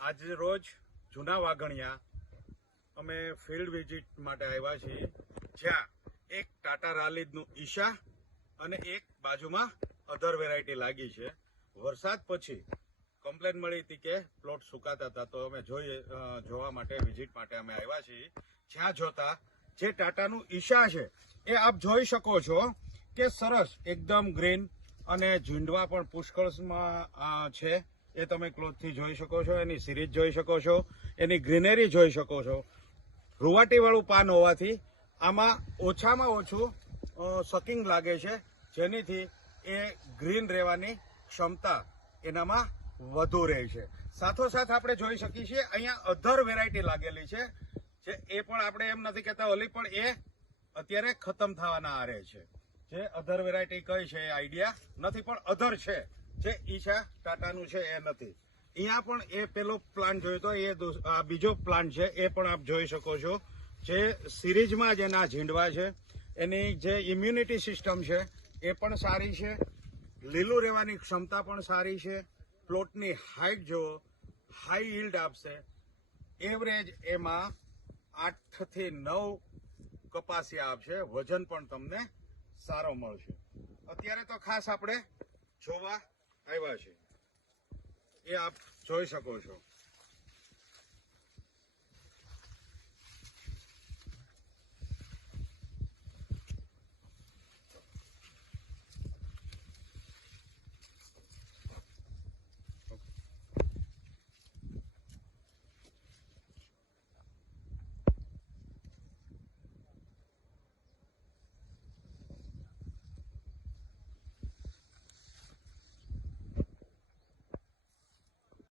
આજ રોજ જૂના વાઘણિયા અમે ફિલ્ડ વિઝિટ માટે આવ્યા છીએ, જ્યાં એક ટાટા રાલીદનું ઈશા અને એક બાજુમાં અધર વેરાયટી લાગી છે. વરસાદ પછી કમ્પ્લેન મળી હતી કે પ્લોટ સુકાતા હતા, તો અમે જોઈએ જોવા માટે, વિઝિટ માટે અમે આવ્યા છીએ. જ્યાં જોતા જે ટાટાનું ઈશા છે, એ આપ જોઈ શકો છો કે સરસ, એકદમ ગ્રીન અને ઝીંડવા પણ પુષ્કળમાં છે. એ તમે ક્લોથથી જોઈ શકો છો, એની સિરીઝ જોઈ શકો છો, એની ગ્રીનરી જોઈ શકો છો. રૂવાટીવાળું પાન હોવાથી આમાં ઓછામાં ઓછું સકિંગ લાગે છે, જેનીથી એ ગ્રીન રહેવાની ક્ષમતા એનામાં વધુ રહે છે. સાથોસાથ આપણે જોઈ શકીએ છીએ, અહીંયા અધર વેરાયટી લાગેલી છે, જે એ પણ આપણે એમ નથી કહેતા ઓલી, પણ એ અત્યારે ખતમ થવાના આરે છે. જે અધર વેરાયટી કઈ છે એ આઈડિયા નથી, પણ અધર છે. જે ઈશા ટાટાનું છે, એ નથી. અહીંયા પણ એ પેલો પ્લાન્ટ જોયો તો, એ આ બીજો પ્લાન્ટ છે, એ પણ આપ જોઈ શકો છો. જે સિરીઝમાં જેના ઝીંડવા છે. એની જે ઇમ્યુનિટી સિસ્ટમ છે, એ પણ સારી છે. લીલું રહેવાની ક્ષમતા પણ સારી છે. પ્લોટની હાઇટ જુઓ હાઈ હિલ્ડ આપશે. એવરેજ એમાં આઠથી નવ કપાસિયા આપશે. વજન પણ તમને સારો મળશે. અત્યારે તો ખાસ આપણે જોવા આવ્યા છે. એ આપ જોઈ શકો છો.